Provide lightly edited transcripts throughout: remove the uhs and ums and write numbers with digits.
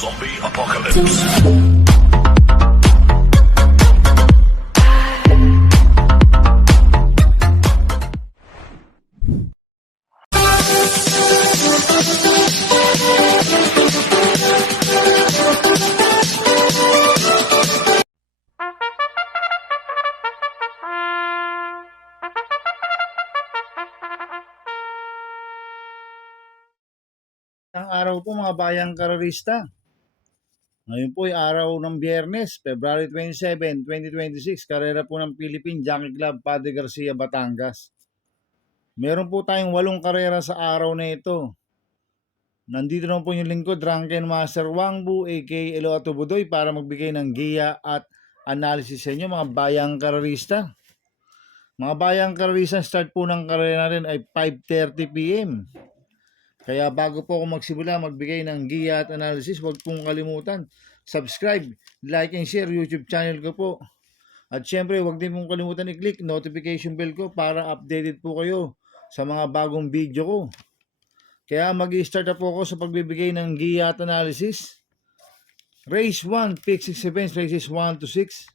Zombie Apocalypse. Ang araw po mga bayang karerista. Ngayon po ay araw ng Biyernes, February 27, 2026. Karera po ng Philippine Jockey Club, Padre Garcia, Batangas. Meron po tayong 8 karera sa araw na ito. Nandito naman po yung lingkod, Drunken Master Wangbu, aka Elo Atubudoy, para magbigay ng giya at analysis sa inyo mga bayang karerista. Mga bayang karerista, start po ng karera natin ay 5:30 PM. Kaya bago po ako magsimula magbigay ng giya at analysis, huwag pong kalimutan, subscribe, like and share YouTube channel ko po. At syempre, huwag din pong kalimutan i-click notification bell ko para updated po kayo sa mga bagong video ko. Kaya mag-i-start na po ako sa pagbibigay ng giya at analysis. Race 1, pick 6 events, races 1 to 6.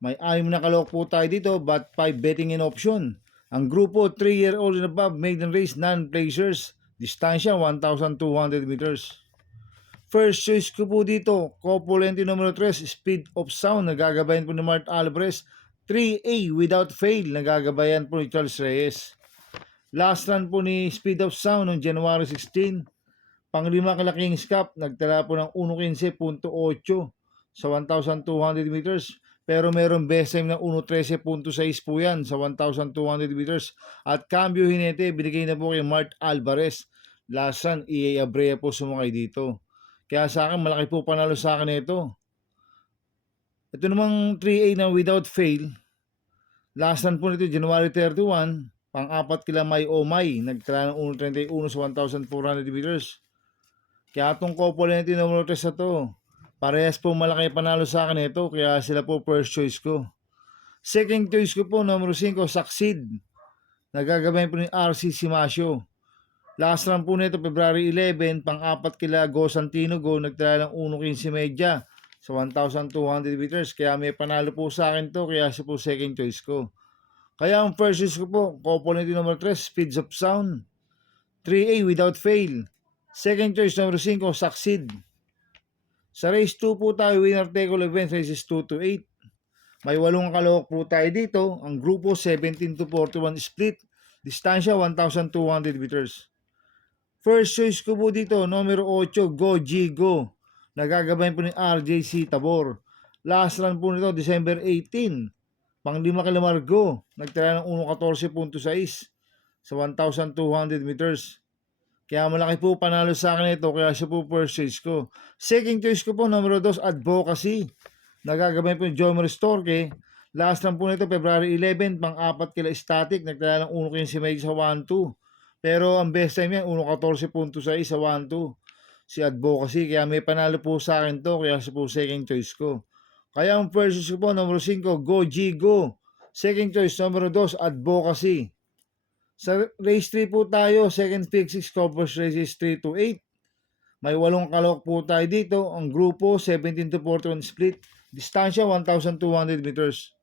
May 6 na kalok po tayo dito, but 5 betting in option. Ang grupo 3-year-old and above, maiden race, non-placers, distansya 1,200 meters. First choice ko po dito, Copulente numero 3, Speed of Sound, nagagabayan po ni Mart Alvarez. 3A Without Fail, nagagabayan po ni Charles Reyes. Last run po ni Speed of Sound noong January 16. Panglima kala Kings Cup, nagtala po ng 1.15.8 sa 1,200 meters. Pero meron best time na 1.13.6 po yan sa 1,200 meters. At cambio hinete, binigay na po kay Mart Alvarez. Last run, EA Abrea po sumakay dito. Kaya sa akin, malaki po panalo sa akin ito. Ito namang 3A na Without Fail. Last run po nito, January 31. Pang-apat kila May Omay. Nagtala ng 1.31 sa 1,400 meters. Kaya itong Copulente numero 3 na to, parehas po malaki panalo sa akin ito, kaya sila po first choice ko. Second choice ko po, numero 5, Succeed. Nagagabayan po ni RC Simasio. Last run po nito, February 11, pang-apat kila Go Santino Go, nagtala ng 1.15 media sa 1,200 meters. Kaya may panalo po sa akin to, kaya siya po second choice ko. Kaya ang first choice ko po, Copulente numero 3, Speeds of Sound. 3A Without Fail. Second choice, numero 5, Succeed. Sa race 2 po tayo, winner take all events, races 2 to 8. May 8 kalawak po tayo dito. Ang grupo 17 to 41 split. Distansya 1,200 meters. First choice ko po dito, numero 8, Go G Go. Nagagabayan po ni RJC Tabor. Last run po nito, December 18. Panglima kay Lamargo. Nagtala ng 1.14.6 sa 1,200 meters. Kaya malaki po panalo sa akin ito, kaya siya po first choice ko. Second choice ko po, numero 2, Advocacy. Nagagabayan po ni Jomer Storke. Last run po nito, February 11, pang-apat kila Static, nagtala ng 1.15 sa 1.2. Pero ang best time yan, 1.14.6 sa 1.2. Si Advocacy, kaya may panalo po sa akin to, kaya siya po second choice ko. Kaya ang first choice ko po, numero 5, Go G Go. Second choice, numero 2, Advocacy. Sa race 3 po tayo, second pick 6 covers races 3 to 8. May 8 kalok po tayo dito. Ang grupo 17 to 41 split. Distansya 1,200 meters.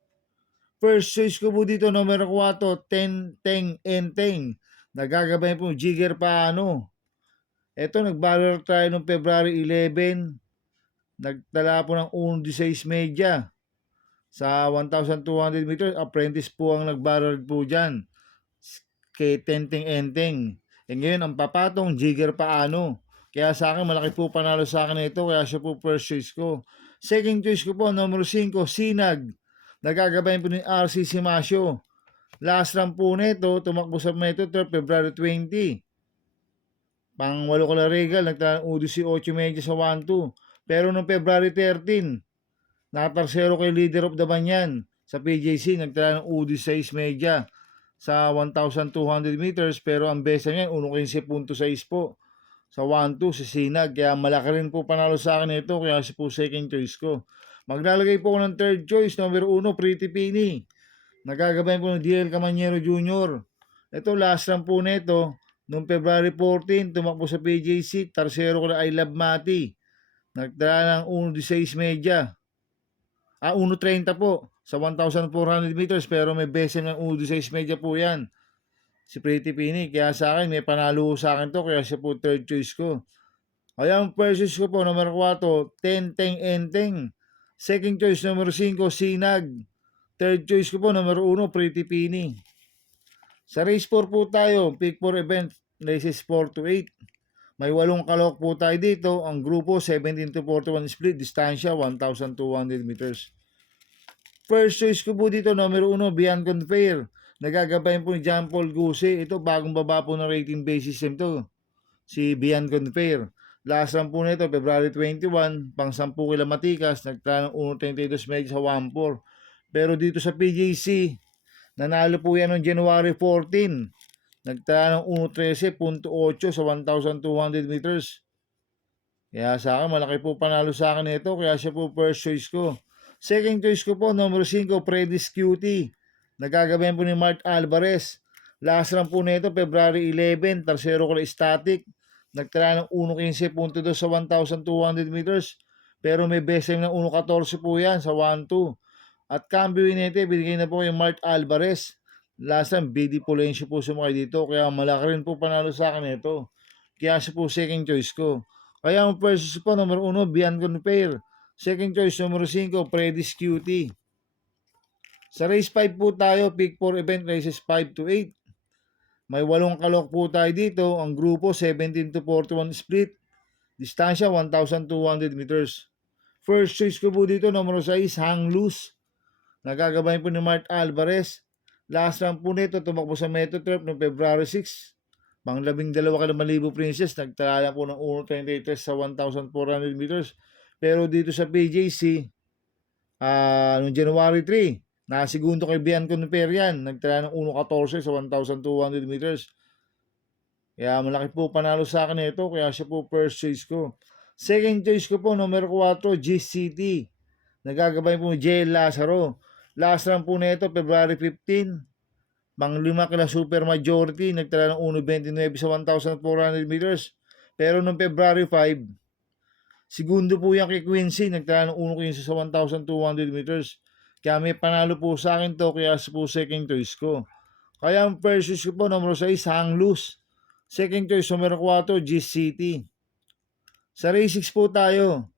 First choice ko po dito, numero 4, Ten Teng Enteng. Nagagabay po Jigger Paano. Ito, nag-barrel tayo noong February 11. Nagtala po ng 1.16 media sa 1,200 meters. Apprentice po ang nag-barrel po dyan kay Tenteng Enteng. E ngayon, ang papatong Jigger Paano. Kaya sa akin, malaki po panalo sa akin ito. Kaya siya po first choice ko. Second choice ko po, numero 5, Sinag. Nagagabayan po ni RC Simasio. Last run po nito, tumakbo sa Metro Turf, February 20. Pang-8 ko na regal, nagtala ng UDC 8 medya sa 1-2. Pero noong February 13, nakatersero kay Leader of the Banyan sa PJC, nagtala ng UDC 6 medya sa 1,200 meters, pero ang best niya 1.15.6 po sa 1-2 sa Sinag. Kaya malaki rin po panalo sa akin ito, kaya si po second choice ko. Maglalagay po ako ng third choice, number 1, Pretty Pini. Nagagabayan po ng DL Camanero Jr. Ito, last run po nito, Noong February 14, tumakbo sa PJC, tarsero ko na I Love Mati. Nagtala ng 1.16 media. 1.30 po sa 1,400 meters pero may besen ng 1.16 media po yan. Si Pretty Pini. Kaya sa akin, may panalo sa akin to. Kaya siya po third choice ko. Kaya ang first choice ko po, number 4, Tenteng Enteng. Second choice, number 5, Sinag. Third choice ko po, number 1, Pretty Pini. Sa race 4 po tayo, pick 4 event, races 4 to 8. May 8 kalok po tayo dito. Ang grupo, 17 to 41 split. Distansya, 1,200 meters. First choice ko po dito, number 1, Beyond Confair. Nagagabayan po ni John Paul Guse. Ito, bagong baba po ng rating base system to. Si Beyond Confair. Last run po nito, February 21, pang 10 kila Matikas, nagtala ng 1.32 medyo sa 1.4. Pero dito sa PJC, nanalo po yan noong January 14. Nagtala ng 1.13.8 sa 1,200 meters. Kaya sa akin, malaki po panalo sa akin ito. Kaya siya po first choice ko. Second choice ko po, number 5, Predis Cutie. Nagagabayan po ni Mark Alvarez. Last run po nito, February 11, tarsero ko na static. Nagtala ng 1.15.2 sa 1,200 meters. Pero may best time ng 1.14 po yan sa 1.2. At cambio nito, binigay na po yung Mark Alvarez. Last time, BD Polencio po sumakay dito. Kaya malaki rin po panalo sa akin ito. Kaya siya po second choice ko. Kaya ang first choice po, number 1, Beyond Confair. Second choice, number 5, Predis Cutie. Sa race 5 po tayo, pick 4 event, races 5 to 8. May 8 kalok po tayo dito. Ang grupo, 17 to 41 split. Distansya, 1,200 meters. First choice ko po dito, number 6, Hang Loose. Nagagabayan po ni Mark Alvarez. Last run po nito, tumakbo sa Metro Trip noong February 6. Pang 12 kila Malibu Princess, nagtala po ng 1.33 sa 1,400 meters. Pero dito sa PJC, noong January 3, nakasegundo kay Bian Confer yan. Nagtala ng 1.14 sa 1,200 meters. Kaya malaki po panalo sa akin ito. Kaya siya po first choice ko. Second choice ko po, number 4, GCT. Nagagabay po J. Lazaro. Last run po nito, February 15. Pang 5 kila Super Majority. Nagtala ng 1.29 sa 1,400 meters. Pero noong February 5, segundo po yan kay Quincy. Nagtala ng 1.15 sa 1,200 meters. Kaya may panalo po sa akin to. Kaya po second choice ko. Kaya ang first choice ko po, number 6, Hang Loose. Second choice, number 4, GCT. Sa race 6 po tayo.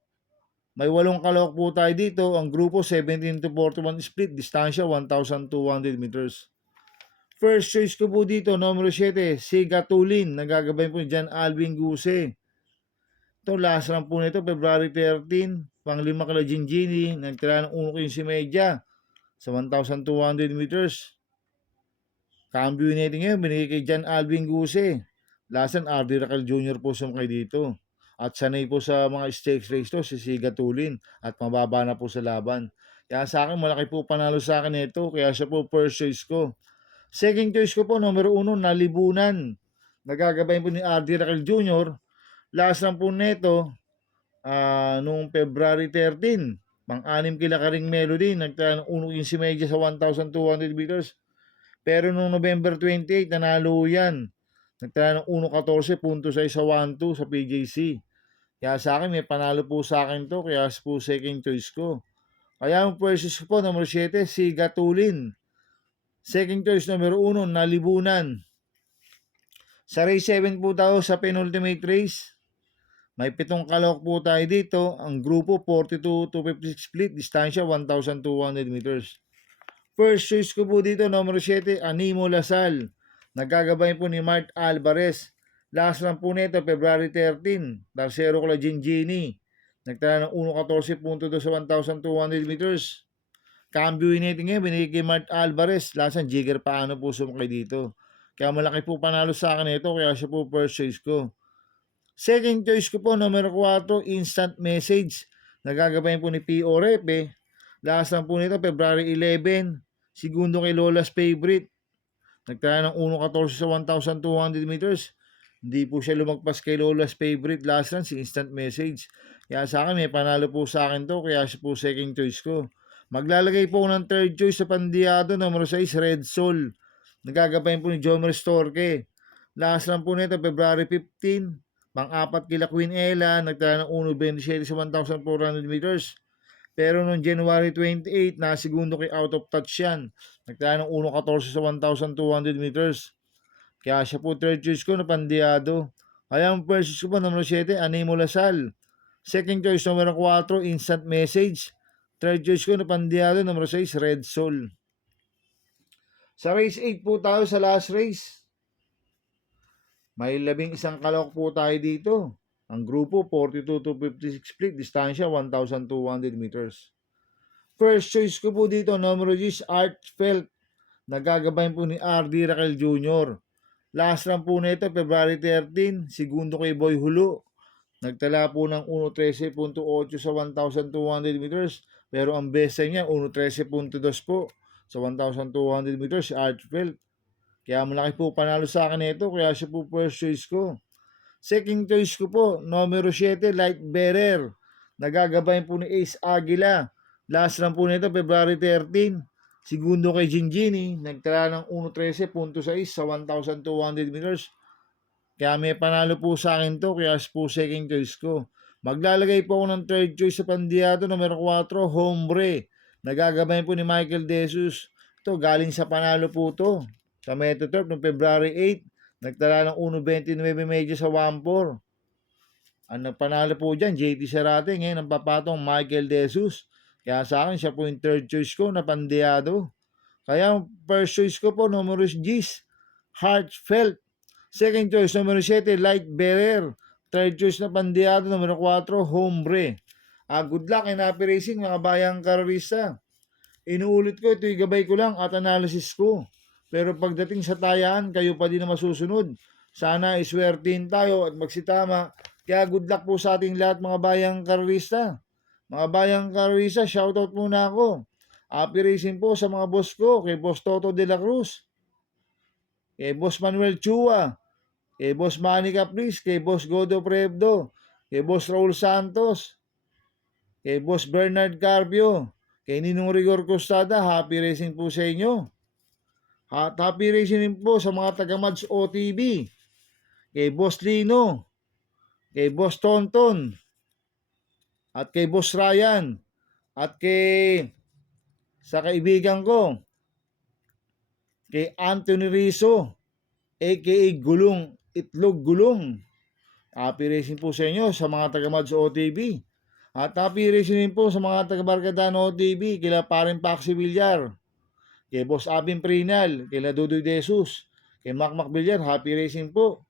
May 8 kalok po tayo dito. Ang grupo, 17 to 41 split. Distansya, 1,200 meters. First choice ko po dito, number 7, Sigatulin. Nagagabay po dyan, Alvin Guse. Ito, last run po nito, February 13. Pang 5 kila Gingini. Nagtira ng 1.15 media sa 1,200 meters. Cambio natin ngayon, binigay kay John Alvin Guse. Lasan, RD Racal Jr. po sumakay dito. At sanay po sa mga stakes race to, si Sigatulin. At mababa na po sa laban. Kaya sa akin, malaki po panalo sa akin ito. Kaya siya po first choice ko. Second choice ko po, number 1, Nalibunan. Nagagabay po ni RD Racal Jr. Last run po nito, noong February 13. Pang-6 kila Karing Melody. Nagtala ng 1.15 media sa 1,200 meters. Pero noong November 28, nanalo yan. Nagtala ng 1.14.6 sa 1.2 sa PJC. Kaya sa akin, may panalo po sa akin to. Kaya po second choice ko. Kaya ang first choice po, number 7, Sigatulin. Second choice, number 1, Nalibunan. Sa race 7 po tayo sa penultimate race. May 7 kalok po tayo dito. Ang grupo, 42 to 56 split. Distansya, 1,200 meters. First choice ko po dito, number 7, Animo Lasal. Nagagabay po ni Mark Alvarez. Last run po nito, February 13. Tarsero ko la Gingini. Nagtala ng 1.14.2 sa 1,200 meters. Cambio natin ngayon, binigay kay Mark Alvarez. Last run, Jigger paano po sumakay dito. Kaya malaki po panalo sa akin ito. Kaya siya po first choice ko. Second choice ko po, number 4, Instant Message. Nagagabay po ni P.O. Repe. Last run po nito, February 11. Segundo kay Lola's Favorite. Nagtala ng 1.14 sa 1,200 meters. Hindi po siya lumagpas kay Lola's Favorite. Last run, si Instant Message. Kaya sa akin, may panalo po sa akin to. Kaya siya po second choice ko. Maglalagay po ng third choice sa Pandiado, number 6, Red Soul. Nagagabay po ni Jomer Storke. Last lang po nito, February 15. Pang-apat kila Queen Ella, nagtala ng 1.27 sa 1,400 meters. Pero noong January 28, segundo kay Out of Touch yan. Nagtala ng 1.14 sa 1,200 meters. Kaya siya po third choice ko na Pandiado. Kaya ang first choice ko po, numero 7, Animo Lasal. Second choice, numero 4, Instant Message. Third choice ko na Pandiado, numero 6, Red Soul. Sa race 8 po tayo sa last race. May 11 kalok po tayo dito. Ang grupo, 42 to 56 split. Distansya, 1,200 meters. First choice ko po dito, numero 10, Art Felt. Nagagabayan po ni R.D. Raquel Jr. Last run po nito, February 13. Segundo kay Boy Hulo. Nagtala po ng 1.13.8 sa 1,200 meters. Pero ang best time niya, 1.13.2 po sa 1,200 meters, si Art Felt. Kaya malaki po panalo sa akin ito, kaya siya po first choice ko. Second choice ko po, numero 7, Light Bearer. Nagagabayan po ni Ace Aguila. Last run po nito, February 13. Segundo kay Gingini, nagtala ng 1.13.6 sa 1,200 meters. Kaya may panalo po sa akin to, kaya po second choice ko. Maglalagay po ako ng third choice sa Pandiado, numero 4, Hombre. Nagagabayan po ni Michael De Jesus. Ito, galing sa panalo po to. Sa Metoturf noong February 8, nagtala ng 1.29 medyo sa 1.4. Ang nagpanalo po dyan, JT Serate, ngayon ang papatong Michael De Jesus. Kaya sa akin, siya po yung third choice ko na Pandiado. Kaya first choice ko po, numero 10, Heartfelt. Second choice, numero 7, Light Bearer. Third choice na Pandiado, numero 4, Hombre. Good luck and happy racing mga bayang karorista. Inuulit ko, ito'y gabay ko lang at analysis ko. Pero pagdating sa tayaan, kayo pa din na masusunod. Sana iswertin tayo at magsitama. Kaya good luck po sa ating lahat mga bayang karorista. Mga bayang karorista, shoutout muna ako. Happy racing po sa mga boss ko, kay Boss Toto de la Cruz, kay Boss Manuel Chua, kay Boss Manny Caprice, kay Boss Godo Prevdo, kay Boss Raul Santos, kay Boss Bernard Carpio, kay Ninong Rigor Costada. Happy racing po sa inyo. At happy racing din po sa mga taga-Mads OTV, kay Boss Lino, kay Boss Tonton, at kay Boss Ryan, at sa kaibigan ko, kay Anthony Rizzo, aka Gulong, Itlog Gulong. Happy racing po sa inyo sa mga taga-Mads OTV. At happy racing din po sa mga taga-Barkadaan OTV, kila Paring Paxi Villar, kay Boss Abin Prinal, kila Dudoy Jesus, kay Macmac Villar. Happy racing po.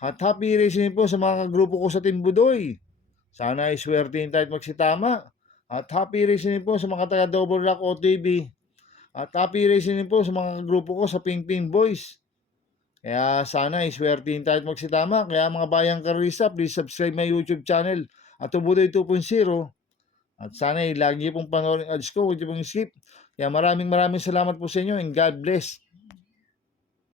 At happy racing din po sa mga kagrupo ko sa Team Budoy. Sana iswertin tayo at magsitama. At happy racing din po sa mga taga-Double Rock OTV. At happy racing din po sa mga grupo ko sa Ping Ping Boys. Kaya sana iswertin tayo at magsitama. Kaya mga bayang karista, please subscribe my YouTube channel at Tubudoy 2.0. At sana lagi niyo pong panoorin ads ko, huwag niyo pong skip. Kaya maraming salamat po sa inyo and God bless.